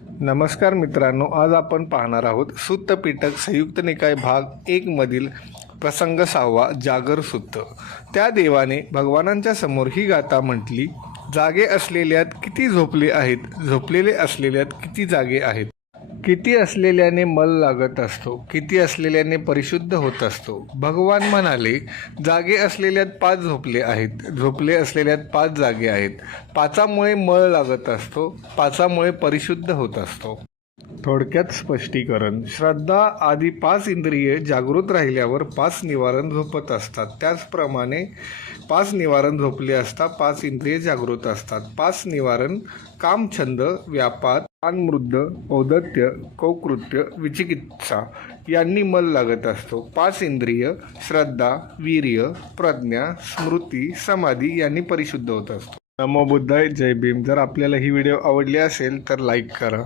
नमस्कार मित्रांनो, आज आपण पाहणार आहोत सुत्त पिटक संयुक्त निकाय भाग 1 मधील प्रसंग 6वा जागर सुत्त। त्या देवाने भगवानांच्या समोर ही गाथा म्हटली, जागे असलेल्यात किती झोपले आहेत, झोपलेले असलेल्यात किती जागे आहेत। किती असलेल्याने मल लागत असतो, किती असलेल्याने परिशुद्ध होत असतो। भगवान म्हणाले, जागे असलेल्यात 5 झोपले आहेत, झोपले असलेल्यात 5 जागे आहेत। 5मुळे मळ लागत असतो, 5मुळे परिशुद्ध होत असतो। थोडक्यात स्पष्टीकरण, श्रद्धा आदी 5 इंद्रिये जागृत राहिल्यावर 5 निवारण झोपत असतात। त्याचप्रमाणे 5 निवारण झोपले असता 5 इंद्रिये जागृत असतात। 5 निवारण काम, छंद, व्यापार, अनमृद्ध, औदत्य, कौकृत्य, विचिकित्सा यांनी मल लागत असतो। 5 इंद्रिय श्रद्धा, वीर्य, प्रज्ञा, स्मृती, समाधी यांनी परिशुद्ध होत असतो। नमो बुद्धाय, जय भीम। जर आपल्याला ही व्हिडिओ आवडली असेल तर लाईक करा।